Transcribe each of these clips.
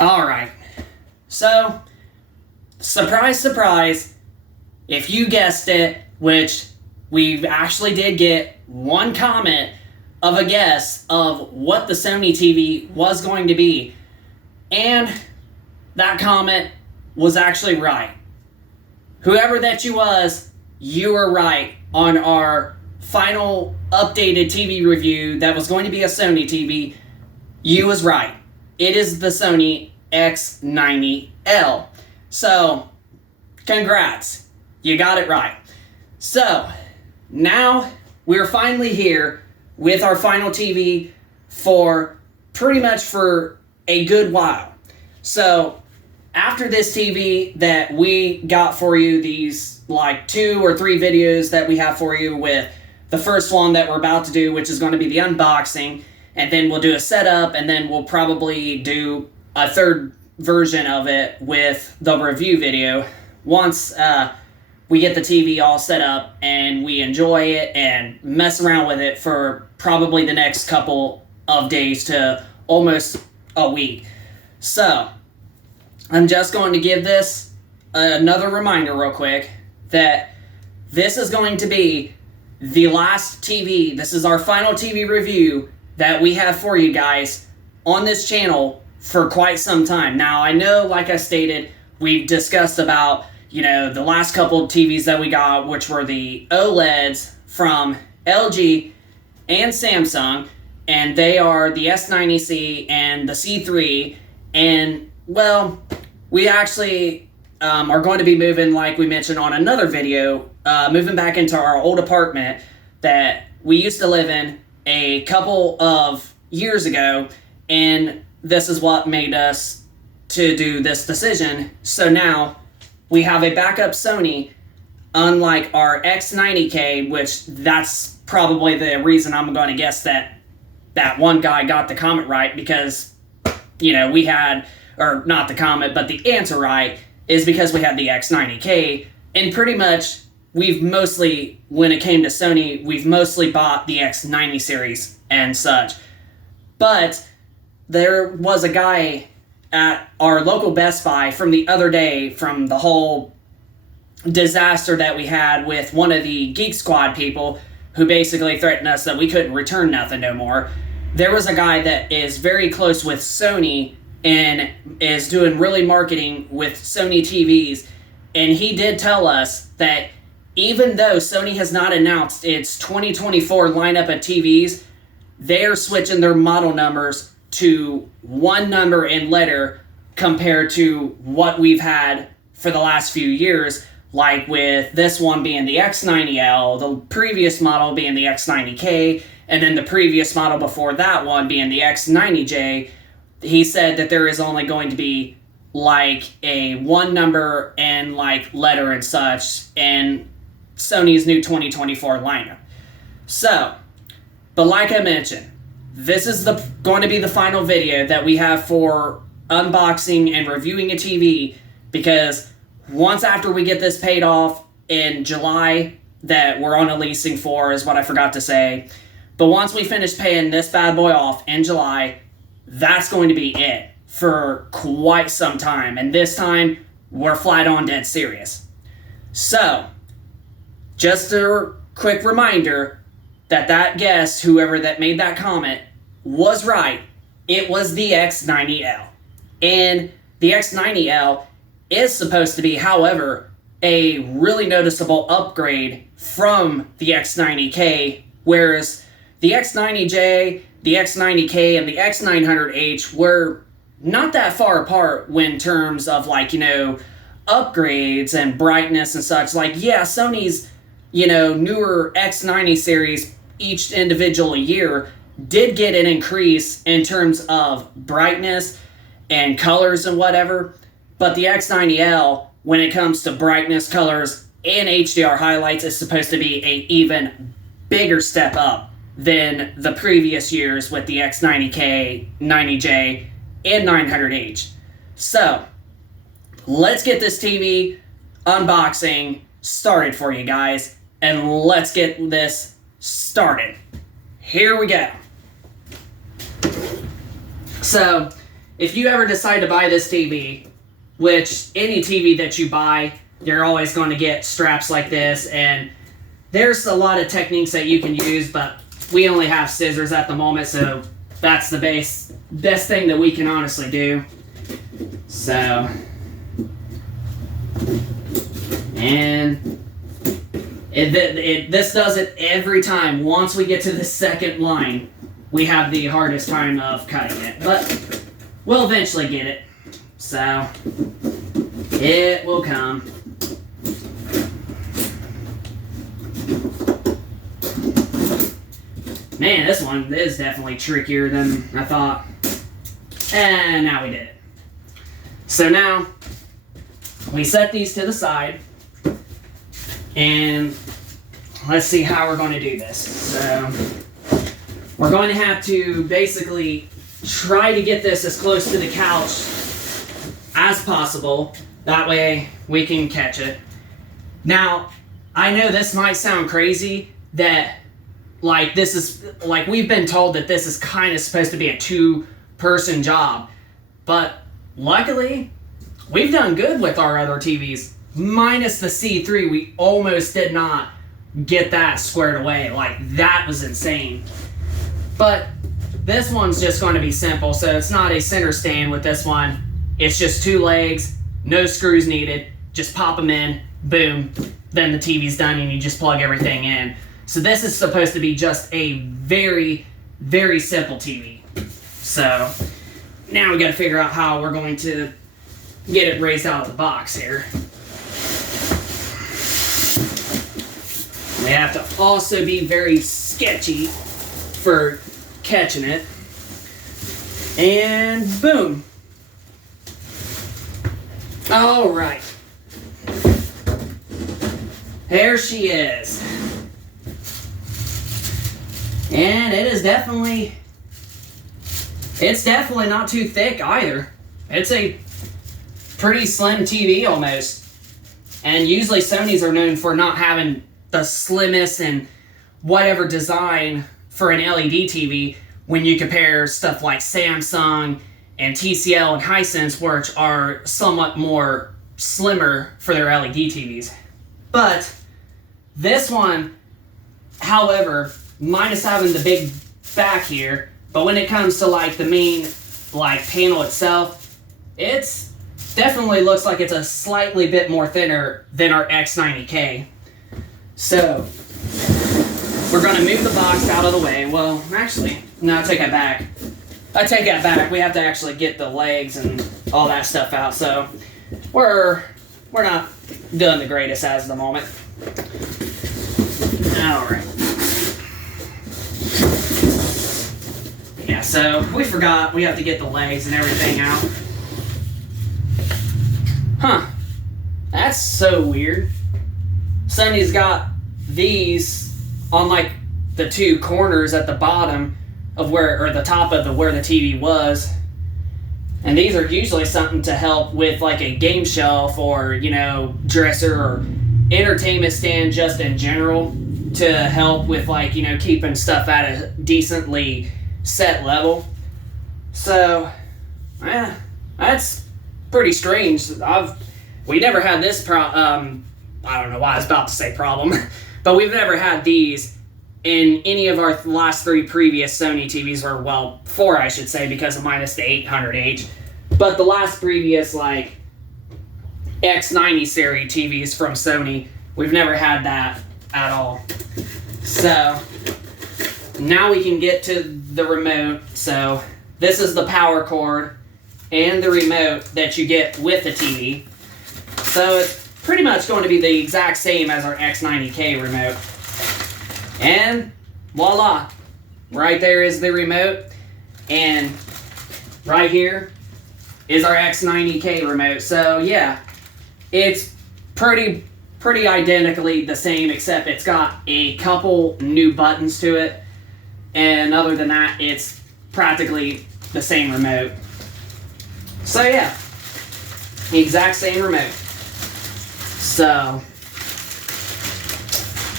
Alright, so, surprise, surprise, if you guessed it, which we actually did get one comment of a guess of what the Sony TV was going to be, and that comment was actually right. Whoever that you were right on our final updated TV review that was going to be a Sony TV. You was right. It is the Sony X90L. So, congrats. You got it right. So, now we're finally here with our final TV for pretty much for a good while. So, after this TV that we got for you, these like 2 or 3 videos that we have for you, with the first one that we're about to do, which is going to be the unboxing, and then we'll do a setup, and then we'll probably do a third version of it with the review video once we get the TV all set up and we enjoy it and mess around with it for probably the next couple of days to almost a week. So, I'm just going to give this another reminder real quick that this is going to be the last TV. This is our final TV review that we have for you guys on this channel for quite some time. Now, I know, like I stated, we've discussed about, the last couple of TVs that we got, which were the OLEDs from LG and Samsung, and they are the S90C and the C3, and, well, we actually are going to be moving, like we mentioned on another video, moving back into our old apartment that we used to live in a couple of years ago, and this is what made us to do this decision. So now we have a backup Sony, unlike our X90K, which that's probably the reason I'm going to guess that one guy got the comment right, because, we had, or not the comment, but the answer right, is because we had the X90K, and pretty much we've mostly, when it came to Sony, we've mostly bought the X90 series and such. But there was a guy at our local Best Buy from the other day, from the whole disaster that we had with one of the Geek Squad people who basically threatened us that we couldn't return nothing no more. There was a guy that is very close with Sony and is doing really marketing with Sony TVs, and he did tell us that even though Sony has not announced its 2024 lineup of TVs, they are switching their model numbers to one number and letter compared to what we've had for the last few years, like with this one being the X90L, the previous model being the X90K, and then the previous model before that one being the X90J. He said that there is only going to be like a one number and like letter and such in Sony's new 2024 lineup. So, but like I mentioned, this is going to be the final video that we have for unboxing and reviewing a TV, because once after we get this paid off in July, that we're on a leasing for, is what I forgot to say, but once we finish paying this bad boy off in July, that's going to be it for quite some time. And this time, we're flat on dead serious. So, just a quick reminder that guess, whoever that made that comment, was right. It was the X90L. And the X90L is supposed to be, however, a really noticeable upgrade from the X90K, whereas the X90J, the X90K, and the X900H were not that far apart when terms of, like, upgrades and brightness and such. Like, yeah, Sony's, newer X90 series, each individual year, did get an increase in terms of brightness and colors and whatever, but the X90L, when it comes to brightness, colors, and HDR highlights, is supposed to be an even bigger step up than the previous years with the X90K, 90J, and 900H. So, let's get this TV unboxing started for you guys, and let's get this started. Here we go. So, if you ever decide to buy this TV, which any TV that you buy, you're always going to get straps like this, and there's a lot of techniques that you can use, but we only have scissors at the moment, so that's the best thing that we can honestly do. So, and this does it every time. Once we get to the second line, we have the hardest time of cutting it, but we'll eventually get it. So, it will come. Man, this one is definitely trickier than I thought. And now we did it. So now, we set these to the side. And let's see how we're going to do this. So, we're going to have to basically try to get this as close to the couch as possible. That way, we can catch it. Now, I know this might sound crazy that this is, we've been told that this is kind of supposed to be a 2-person job. But luckily, we've done good with our other TVs. Minus the C3, we almost did not get that squared away. That was insane. But this one's just going to be simple. So it's not a center stand with this one. It's just 2 legs, no screws needed. Just pop them in, boom. Then the TV's done and you just plug everything in. So this is supposed to be just a very, very simple TV. So now we got to figure out how we're going to get it raised out of the box here. We have to also be very sketchy for catching it. And boom. All right. There she is. And it's definitely not too thick either. It's a pretty slim TV almost. And usually Sonys are known for not having the slimmest and whatever design for an LED TV when you compare stuff like Samsung and TCL and Hisense, which are somewhat more slimmer for their LED TVs. But this one, however, minus having the big back here, but when it comes to the main panel itself, it's definitely looks like it's a slightly bit more thinner than our X90K. So we're going to move the box out of the way. Well, actually, no, I take that back. We have to actually get the legs and all that stuff out. So we're not doing the greatest as of the moment. All right. Yeah, so we forgot we have to get the legs and everything out. Huh. That's so weird. Sony's got these on the 2 corners at the bottom of where the TV was. And these are usually something to help with a game shelf or, dresser or entertainment stand just in general to help with keeping stuff at a decently set level. So, yeah, that's pretty strange. We never had this I don't know why I was about to say problem, but we've never had these in any of our last 3 previous Sony TVs, or 4 I should say, because of minus the 800H. But the last previous X90 series TVs from Sony, we've never had that at all. So now we can get to the remote. So this is the power cord and the remote that you get with the TV. So it's pretty much going to be the exact same as our X90K remote. And voila, right there is the remote, and right here is our X90K remote. So yeah, it's pretty identically the same, except it's got a couple new buttons to it, and other than that, it's practically the same remote. So yeah, the exact same remote. So,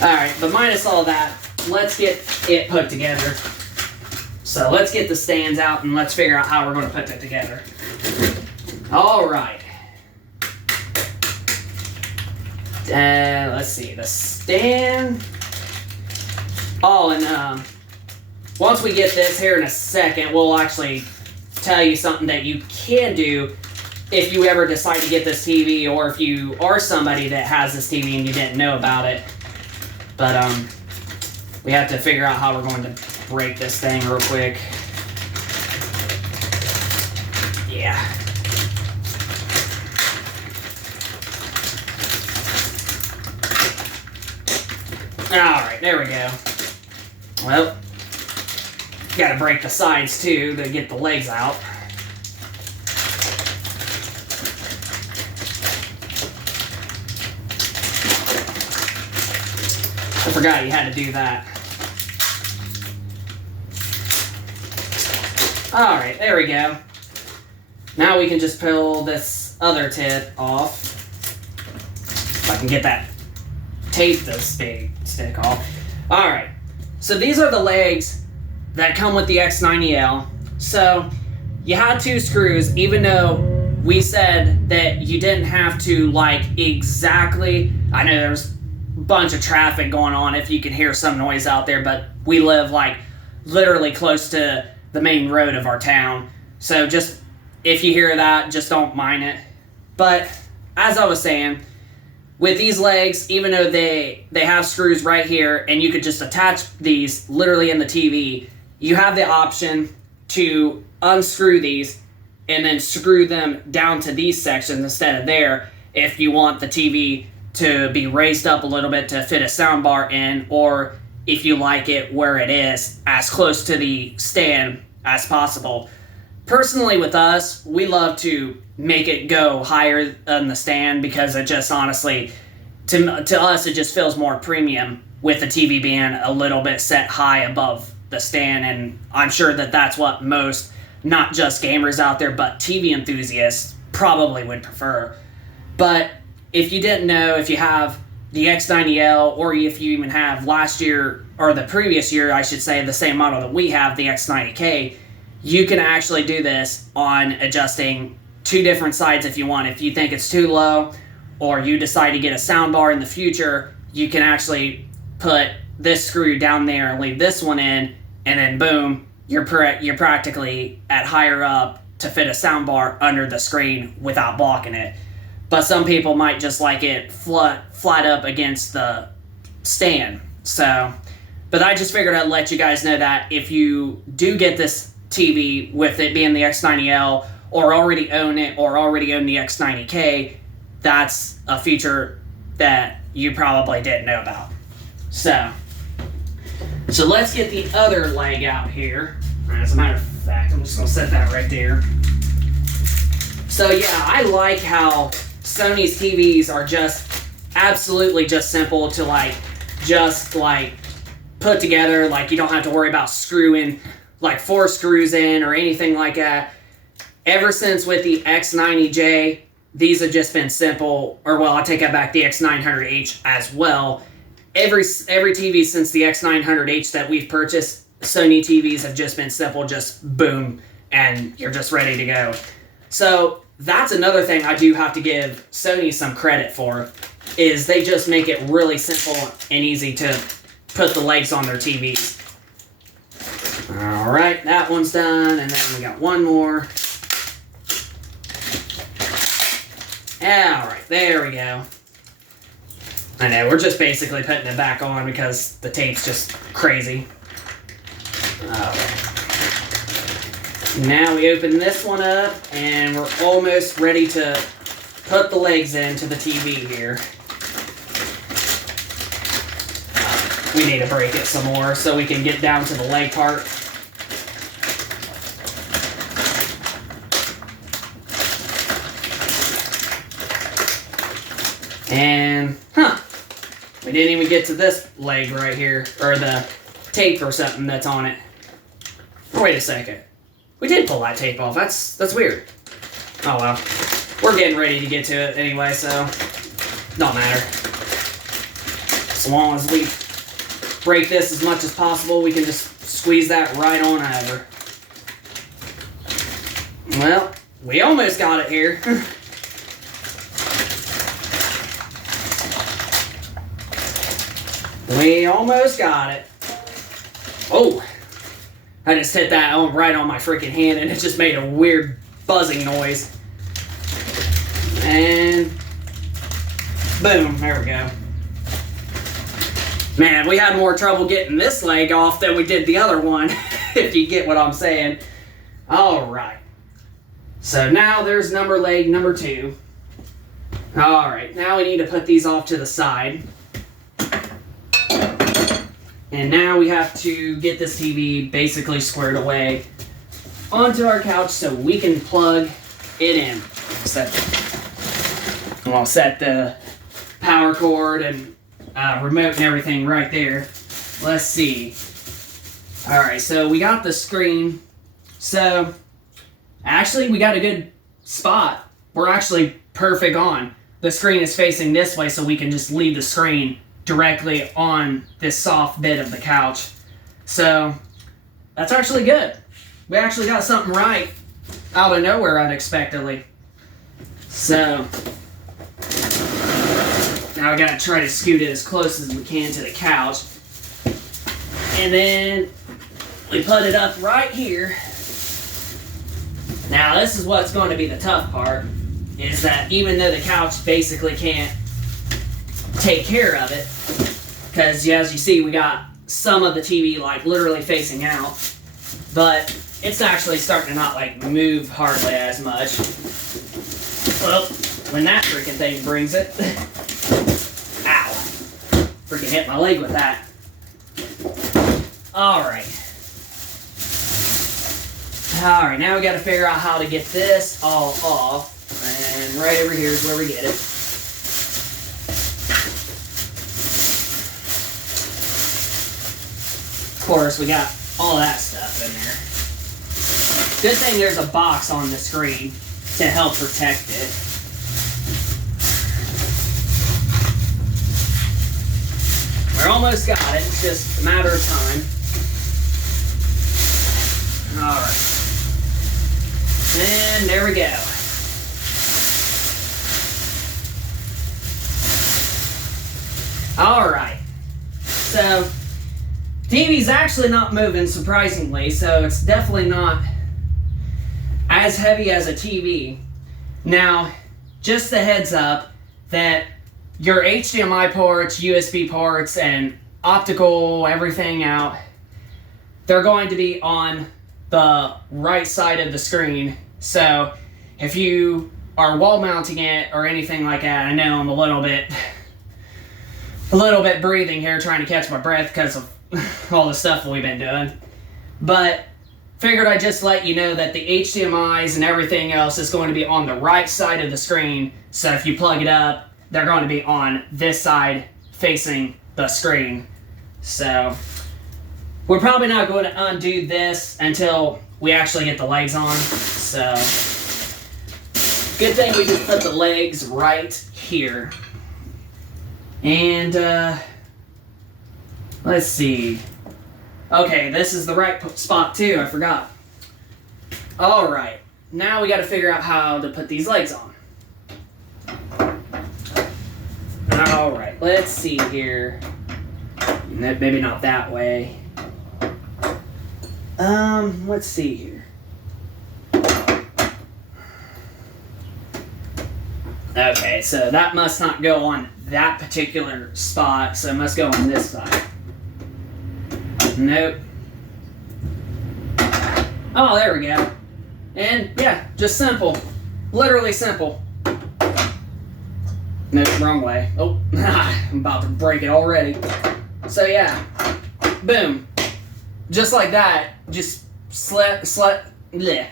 alright, but minus all that, let's get it put together. So let's get the stands out and let's figure out how we're going to put that together. All right. Let's see, the stand. Oh, and once we get this here in a second, we'll actually tell you something that you can do if you ever decide to get this TV, or if you are somebody that has this TV and you didn't know about it. But we have to figure out how we're going to break this thing real quick. Yeah. Alright, there we go. Well, gotta break the sides too to get the legs out. I forgot you had to do that. Alright, there we go. Now we can just pull this other tip off. If I can get that tape, this big stick off. Alright, so these are the legs that come with the X90L. So you had 2 screws, even though we said that you didn't have to like exactly, I know there's a bunch of traffic going on if you can hear some noise out there, but we live like literally close to the main road of our town. So just, if you hear that, just don't mind it. But as I was saying, with these legs, even though they have screws right here, and you could just attach these literally in the TV, you have the option to unscrew these and then screw them down to these sections instead of there, if you want the TV to be raised up a little bit to fit a sound bar in, or if you like it where it is, as close to the stand as possible. Personally, with us, we love to make it go higher than the stand, because it just honestly, to us, it just feels more premium with the TV being a little bit set high above the stand. And I'm sure that that's what most, not just gamers out there, but TV enthusiasts probably would prefer. But if you didn't know, if you have the X90L, or if you even have last year, or the previous year, I should say, the same model that we have, the X90K, you can actually do this on adjusting 2 different sides if you want. If you think it's too low, or you decide to get a sound bar in the future, you can actually put this screw down there and leave this one in, and then boom, you're practically at higher up to fit a sound bar under the screen without blocking it. But some people might just like it flat up against the stand. So, but I just figured I'd let you guys know that if you do get this TV with it being the X90L, or already own it, or already own the X90K, that's a feature that you probably didn't know about. So let's get the other leg out here. As a matter of fact, I'm just going to set that right there. So yeah, I like how Sony's TVs are just absolutely just simple to just put together. Like, you don't have to worry about screwing like 4 screws in or anything like that. Ever since with the X90J, these have just been simple. Or, well, I'll take that back, the X900H as well. Every TV since the X900H that we've purchased, Sony TVs have just been simple, just boom, and you're just ready to go. So that's another thing I do have to give Sony some credit for, is they just make it really simple and easy to put the legs on their TVs. Alright, that one's done, and then we got one more. Alright, there we go. I know, we're just basically putting it back on because the tape's just crazy. Alright. Now we open this one up, and we're almost ready to put the legs into the TV here. We need to break it some more so we can get down to the leg part. And, we didn't even get to this leg right here, or the tape or something that's on it. Wait a second. We did pull that tape off. That's weird. Oh well. We're getting ready to get to it anyway, so don't matter. As long as we break this as much as possible, we can just squeeze that right on over. Well, we almost got it here. We almost got it. Oh, I just hit that right on my freaking hand and it just made a weird buzzing noise. And boom, there we go. Man, we had more trouble getting this leg off than we did the other one, if you get what I'm saying. Alright. So now there's leg number 2. Alright, now we need to put these off to the side. And now we have to get this TV basically squared away onto our couch so we can plug it in. I'll set the power cord and remote and everything right there. Let's see. Alright, so we got the screen. So, actually we got a good spot. We're actually perfect on. The screen is facing this way so we can just leave the screen directly on this soft bit of the couch. So, that's actually good. We actually got something right out of nowhere unexpectedly. So, now we gotta try to scoot it as close as we can to the couch. And then we put it up right here. Now this is what's going to be the tough part, is that even though the couch basically can't take care of it, because as you see we got some of the TV like literally facing out, but it's actually starting to not like move hardly as much. Well, when that freaking thing brings it. Ow. Freaking hit my leg with that. Alright. Alright, now we gotta figure out how to get this all off. And right over here is where we get it. Of course, we got all that stuff in there. Good thing there's a box on the screen to help protect it. We're almost got it, it's just a matter of time. Alright. And there we go. Alright. So, TV's actually not moving, surprisingly, so it's definitely not as heavy as a TV. Now, just a heads up that your HDMI ports, USB ports, and optical, everything out, they're going to be on the right side of the screen. So if you are wall mounting it or anything like that, I know I'm a little bit breathing here trying to catch my breath because of all the stuff we've been doing. But figured I'd just let you know that the HDMIs and everything else is going to be on the right side of the screen. So if you plug it up, they're going to be on this side facing the screen. So we're probably not going to undo this until we actually get the legs on. So good thing we just put the legs right here. And let's see. Okay, this is the right spot too, I forgot. Alright, now we got to figure out how to put these legs on. Alright, let's see here. Maybe not that way. Let's see here. Okay, so that must not go on that particular spot, so it must go on this side. Nope. Oh, there we go. And yeah, just simple. Literally simple. Nope, wrong way. Oh, I'm about to break it already. So yeah, boom. Just like that, just bleh.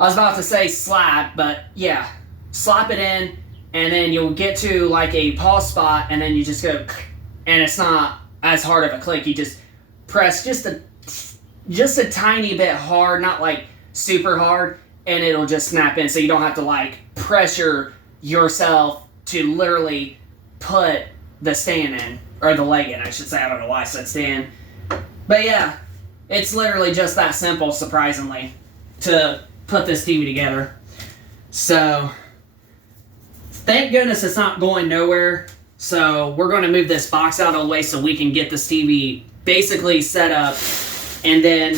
I was about to say slap, but yeah. Slap it in, and then you'll get to like a pause spot, and then you just go, and it's not as hard of a click. You just press just a tiny bit hard, not like super hard, and it'll just snap in, so you don't have to like pressure yourself to literally put the stand in, or the leg in, I should say. I don't know why I said stand. But yeah, It's literally just that simple, surprisingly, to put this TV together. So, thank goodness it's not going nowhere. So, we're going to move this box out of the way so we can get this TV basically set up. And then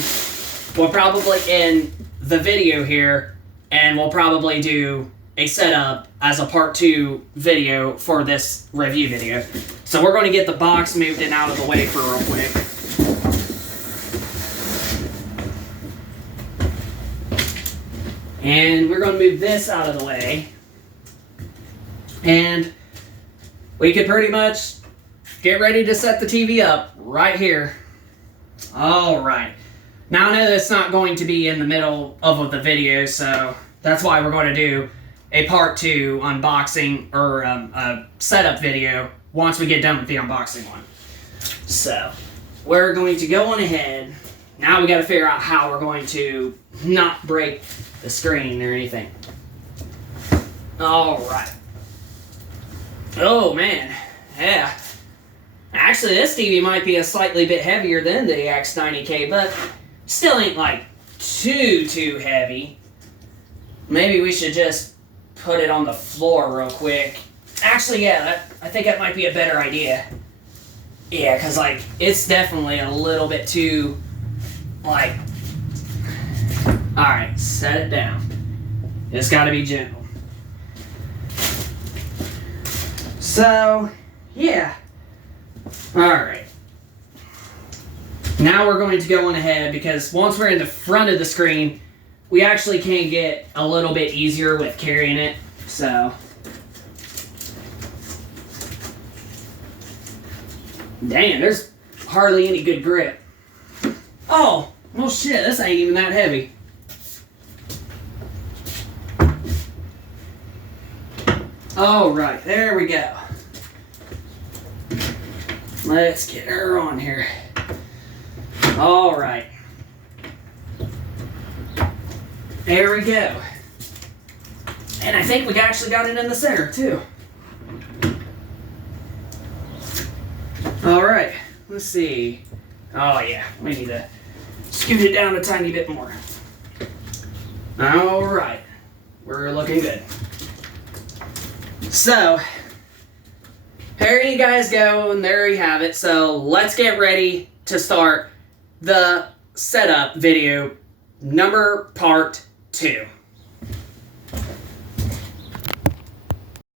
we'll probably end the video here, and we'll probably do a setup as a part 2 video for this review video. So we're going to get the box moved and out of the way for real quick. And we're going to move this out of the way. And we could pretty much get ready to set the TV up right here. Alright. Now I know that's not going to be in the middle of the video, so that's why we're going to do a part 2 unboxing or a setup video once we get done with the unboxing one. So, we're going to go on ahead. Now we got to figure out how we're going to not break the screen or anything. Alright. Oh man, yeah. Actually, this TV might be a slightly bit heavier than the X90K, but still ain't like too heavy. Maybe we should just put it on the floor real quick. Actually, yeah, I think that might be a better idea. Yeah, because, like, it's definitely a little bit too, like... Alright, set it down. It's got to be gentle. So, yeah. Alright. Now we're going to go on ahead, because once we're in the front of the screen, we actually can get a little bit easier with carrying it, so... Dang, there's hardly any good grip. Oh, well shit, this ain't even that heavy. Alright, there we go. Let's get her on here. Alright. There we go. And I think we actually got it in the center, too. Alright, let's see. Oh yeah, we need to scoot it down a tiny bit more. Alright, we're looking good. So, there you guys go, and there you have it. So, let's get ready to start the setup video, part 2.